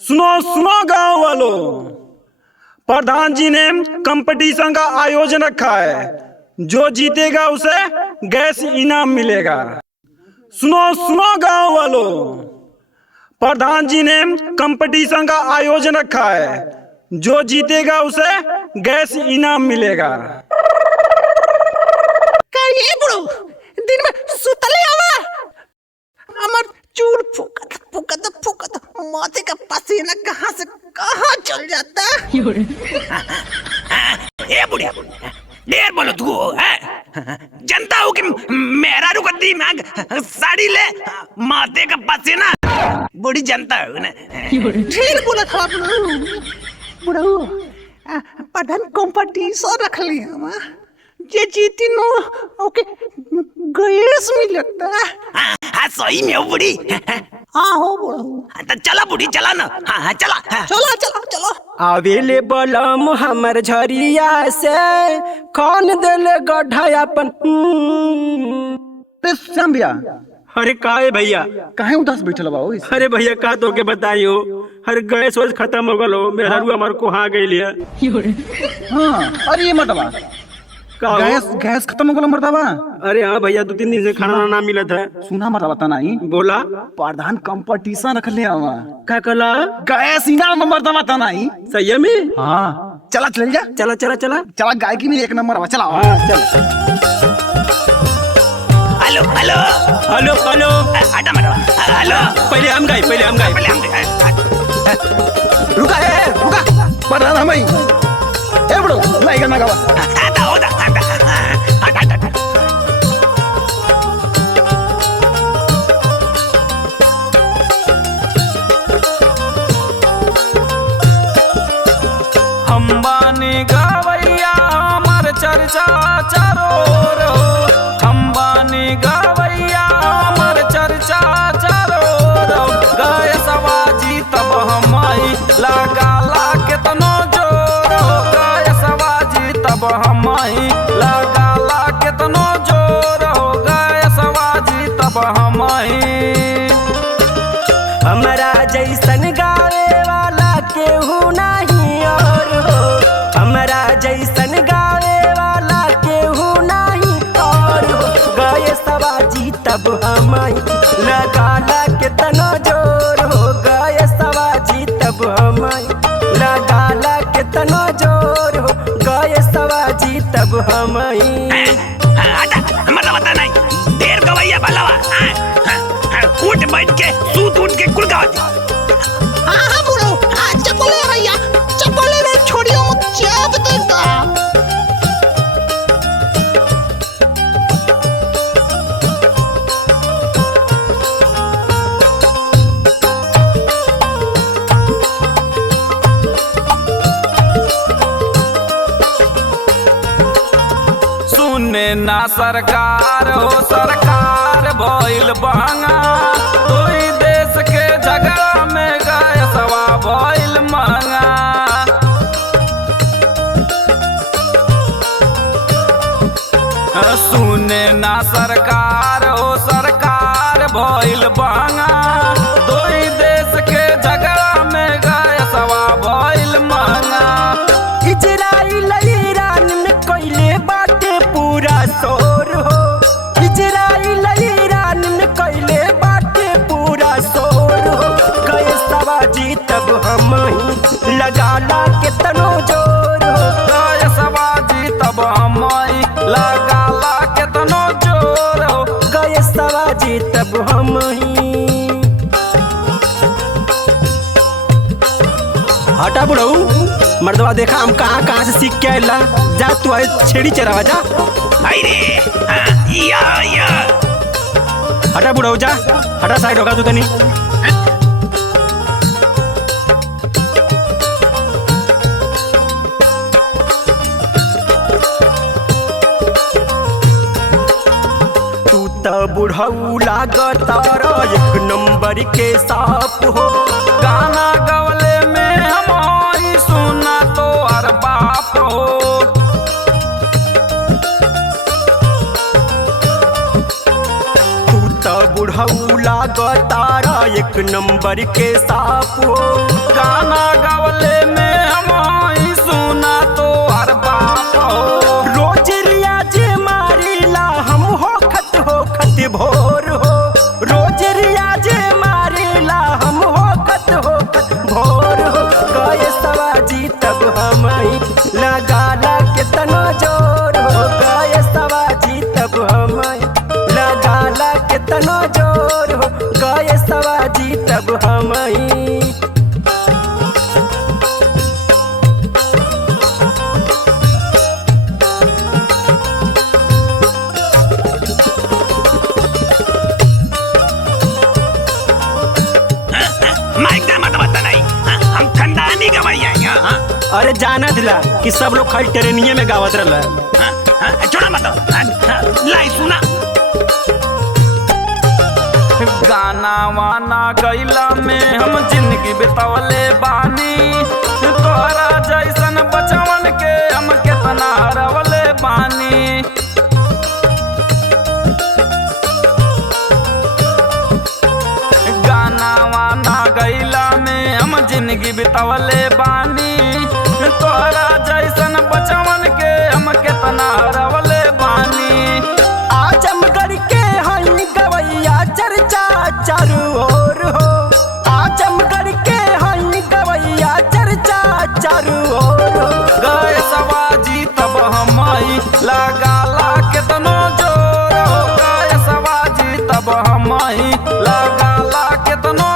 सुनो सुनो गांव वालों, प्रधान जी ने कंपटीशन का आयोजन रखा है। जो जीतेगा उसे गैस इनाम मिलेगा। सुनो सुनो गांव वालों, प्रधान जी ने कंपटीशन का आयोजन रखा है। जो जीतेगा उसे गैस इनाम मिलेगा। ये बुढ़ो दिन में सुतले आवा हमार चूल फूकत माथे का पसीना कहाँ से कहाँ चल जाता। ए बुढ़िया देर बोलो तू है जनता हो कि मेरा रुकती मांग साड़ी ले माथे का पसीना बड़ी जनता हो ना। ढेर बोला था बुढ़ो प्रधान कंपटीशन रख लिया जे जीती नो ओके गैस मिलता। हाँ सही में हो बुढ़ी। हाँ हो बुढ़ो तो चला बुढ़ी चला ना। हाँ चला चलो चलो चलो आवेले बलम हमर झरिया से कौन दिल गढ़ायापन। श्याम भैया, अरे का है भैया, काहे उदास बैठल बा? अरे भैया का तो के बताइयो, हर गैस वैस खत्म हो गलो, मेरा रू हमार को हाँ गई लिया। हाँ अरे ये मर्दबा गैस खत्म हो गया मर्दबा। अरे हाँ भैया 2-3 दिन से खाना ना मिला था। सुना मर्दबा ता नहीं बोला प्रधान कंपटीशन रख लिया का कला गैस इनाम मर्दबा ता नहीं सही में। हाँ चला चल जा चला चला चला चला गायकी में 1 नंबर बा। चला हाँ चल। हेलो हेलो हेलो हेलो हटा मत हेलो पहले हम गाय पहले हम रुका है रुका प्रधान हम ए बड़ो लाई गाना गावा। हटा हटा हम बानी गवैया हमर चर्चा चारोर हो। हम बानी गवैया हमर चर्चा चारोर हो। गए सवाजी तब हमाई लगाला केतनो जोर हो। गए सवाजी तब हमाई लगाला केतनो जोर हो। गए सवाजी तब हमाई हमरा जैसन गावे वाला केहू नहीं और हो। हमरा जैसन गावे वाला केहू नहीं और हो। गए सवाजी तब हमाई लगाला केतनो जोर हो। गए सवाजी तब हमाई लगाला केतनो जोर हो। गए सवाजी तब हमाई हटा हमारा बता नहीं देर गवैया भलावा उठ बैठ के सूत उठ के कुल गावती। हाँ बुढ़ो चप्पले भैया चप्पले रे छोड़ियो मत चाप देगा। सुने ना सरकार हो सरकार भइल बहंगा। तोई देश के झगड़ा में गैसवा भइल महंगा। सुने ना सरकार हो सरकार भइल बहंगा। तोई देश के झगड़ा में गैसवा भइल महंगा। इजराइल ईरान में कइले बाटे पूरा शोर हो। इजराइल ईरान में कइले बाटे पूरा शोर हो। गए सवाजी तब हम ही लगाला केतनो जोर हो। गए सवाजी तब हम ही लगाला केतनो जोर हो। गए सवाजी तब हम ही हटा बुढ़ऊ मर्दवा देखा हम कहाँ से सीख के आइला। जा तू आए छेड़ी चरावा जा। अरे या हटा बुढ़ऊ जा हटा साइड होगा तू तनी। तू तो बुढ़ऊ लागता 1 नंबर के साफ हो। गाना गवले में हमारी सुना तो हर बाप हो। तू तो बुढ़ऊ लागो तारा एक नंबर के साफ हो। गाना गावले में हम ही सुना तो हर बाप हो। रोज रियाज मारीला हम हो खत भोर हो। रोज रियाज मारीला हम हो खत भोर हो। गए सवाजी तब हम ही लगाला कितना जोर हो। गए सवाजी तब हम लगाला कितना जोर हो। गए सवाजी तब हम ही। माइक का मत बता नहीं, हम खानदानी गवैया हैं। अरे जाना दिला कि सब लोग खाली ट्रेनिये में गावत रहला। छोड़ा मत लाई सुना। गाना वाना गैला में हम जिंदगी बितावले बानी। तोहरा जैसन बचवन के हम कितना हरवले बानी। गाना वाना गैला में हम जिंदगी बितावले बानी। तोहरा जैसन बचवन के हम कितना हरवले बानी। आजमगढ़ के हई गवैया चर्चा चारू ओर हो। आजमगढ़ के हई गवैया चर्चा चारू ओर हो। गए सवाजी तब हम ही लगाला कितनो जोर हो। गए सवाजी तब हम ही लगाला कितनो